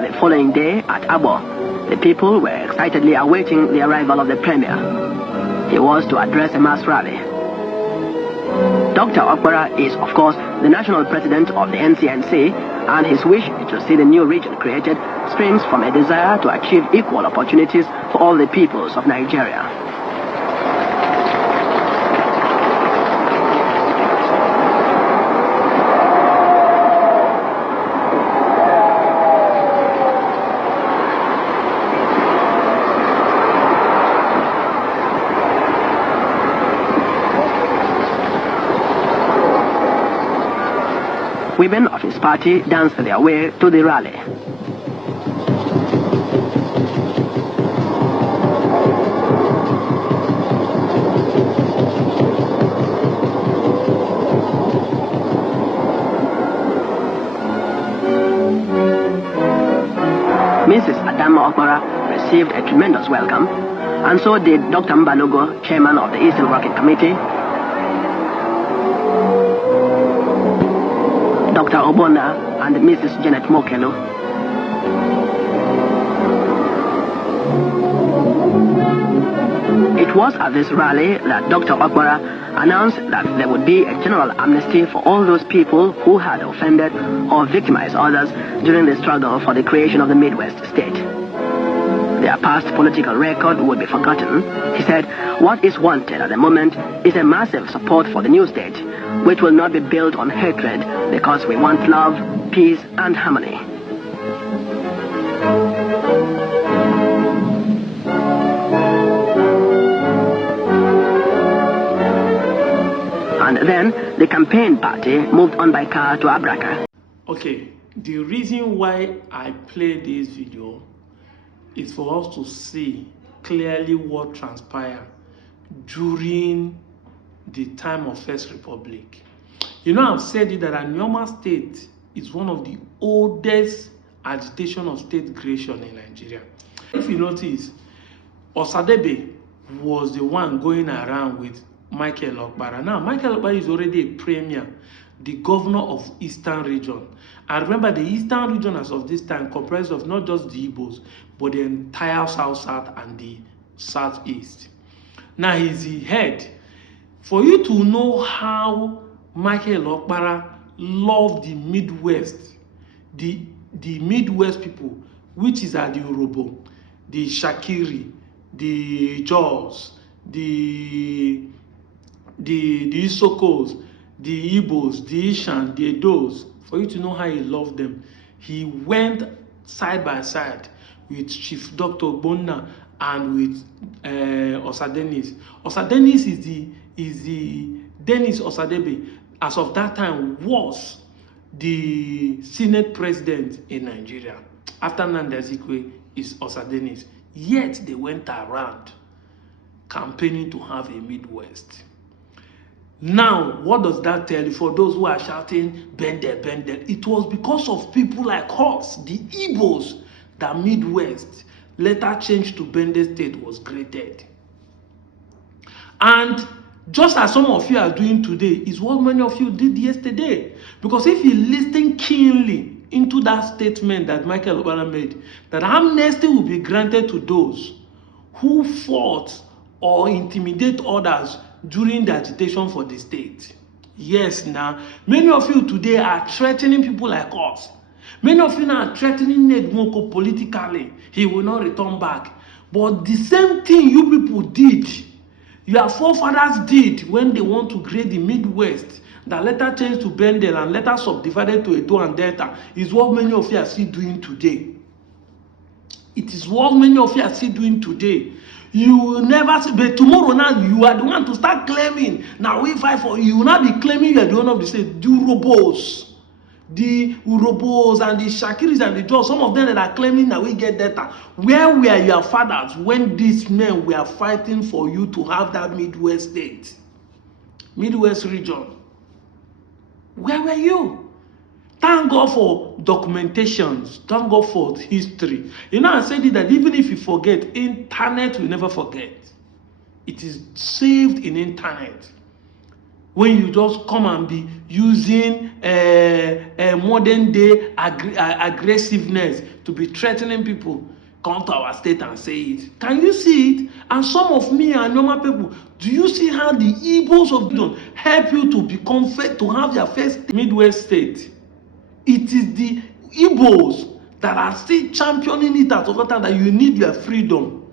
the following day at Abo, the people were excitedly awaiting the arrival of the Premier. He was to address a mass rally. Dr. Okpara is, of course, the national president of the NCNC, and his wish to see the new region created springs from a desire to achieve equal opportunities for all the peoples of Nigeria. Women of his party danced their way to the rally. Mrs. Adama Okpara received a tremendous welcome, and so did Dr. Mbalogo, chairman of the Eastern Working Committee, Dr. Obona and Mrs. Janet Mokelo. It was at this rally that Dr. Okpara announced that there would be a general amnesty for all those people who had offended or victimized others during the struggle for the creation of the Midwest state. Their past political record would be forgotten. He said, what is wanted at the moment is a massive support for the new state, which will not be built on hatred, because we want love, peace, and harmony. And then the campaign party moved on by car to Abraka. Okay, the reason why I play this video is for us to see clearly what transpired during the time of First Republic. You know, I've said it that Anioma State is one of the oldest agitation of state creation in Nigeria. If you notice, Osadebe was the one going around with Michael Okpara. Now, Michael Okpara is already a premier, the governor of Eastern region. And remember, the Eastern region as of this time comprised of not just the Igbos, but the entire South and the Southeast. Now, he's the head. For you to know how Michael Okpara loved the Midwest, the Midwest people, which is the Urobo, the Shakiri, the Jaws, the Isokos, the Igbos, the Ishan, the Edos, for you to know how he loved them, he went side by side with Chief Dr. Ogbonna and with Osadenis. Osadenis is the Dennis Osadebe, as of that time, was the Senate president in Nigeria. After Nnamdi Azikiwe is Osadenis. Yet they went around campaigning to have a Midwest. Now, what does that tell you? For those who are shouting, Bende, Bende, it was because of people like us, the Igbos, that Midwest, later changed to Bende State, was created. And just as some of you are doing today, is what many of you did yesterday. Because if you listen keenly into that statement that Michael Okpara made, that amnesty will be granted to those who fought or intimidate others during the agitation for the state. Yes, now, many of you today are threatening people like us. Many of you now are threatening Ned Nwoko politically. He will not return back. But the same thing you people did, your forefathers did when they want to create the Midwest, that later changed to Bendel and later subdivided to Edo and Delta, is what many of you are still doing today. It is what many of you are still doing today. You will never see, but tomorrow now you are the one to start claiming. Now we fight for you will not be claiming you are the one of the state. The Urobos and the Shakiris and the Jaws, some of them that are claiming that we get data. Where were your fathers when these men were fighting for you to have that Midwest state, Midwest region? Where were you? Thank God for documentations. Thank God for history. You know, I said it that even if you forget, internet will never forget. It is saved in internet. when you just come and be using modern day aggressiveness to be threatening people, come to our state and say it. Can you see it? And some of me and normal people, do you see how the Igbos of Bidon help you to become to have your first Midwest state? It is the Igbos that are still championing it at all time, that you need your freedom,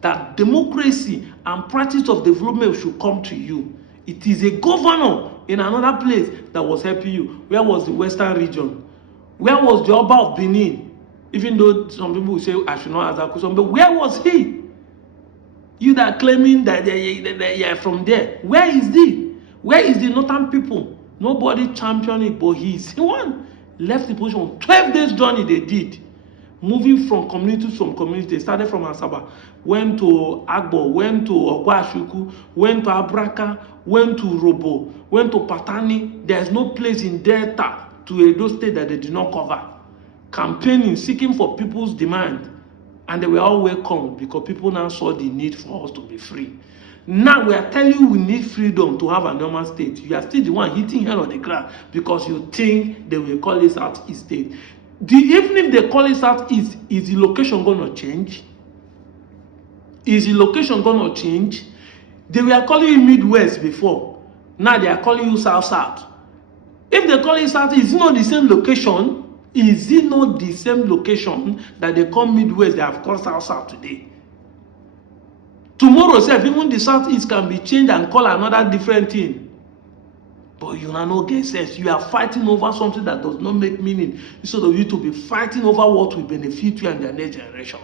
that democracy and practice of development should come to you. It is a governor in another place that was helping you. Where was the Western region? Where was the Oba of Benin? Even though some people will say I should not ask that question, but where was he? You that are claiming that you are from there, where is he? Where is the northern people? Nobody championed it, but he's the one left the position. 12 days journey they did, moving from community to community. They started from Asaba, went to Agbo, went to Ogwashuku, went to Abraka, went to Robo, went to Patani. There's no place in Delta to Edo State that they did not cover. Campaigning, seeking for people's demand. And they were all welcome because people now saw the need for us to be free. Now we are telling you we need freedom to have a normal state. You are still the one hitting hell on the ground because you think they will call it Southeast state. Even if they call it Southeast, is the location going to change? Is the location going to change? They were calling you Midwest before. Now they are calling you South-South. If they call it Southeast, is it not the same location? Is it not the same location that they call Midwest, they have called South-South today? Tomorrow, even the Southeast can be changed and call another different thing. But you are not get sense. You are fighting over something that does not make meaning, instead of you to be fighting over what will benefit you and the next generation.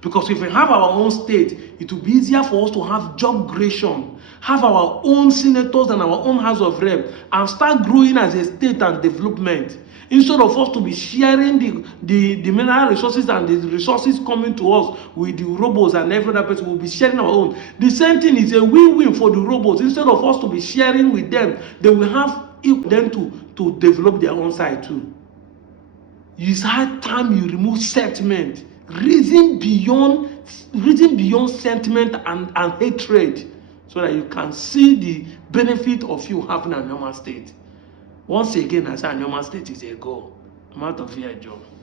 Because if we have our own state, it will be easier for us to have job creation, have our own senators and our own House of Rep, and start growing as a state and development. Instead of us to be sharing the mineral resources and the resources coming to us with the robots and every other person, we'll be sharing our own. The same thing is a win-win for the robots. Instead of us to be sharing with them, they will have them to develop their own side too. It's high time you remove sentiment, reason beyond sentiment and hatred, so that you can see the benefit of you having a normal state. Once again, I say Anioma state is a goal. I'm out of here, Joe.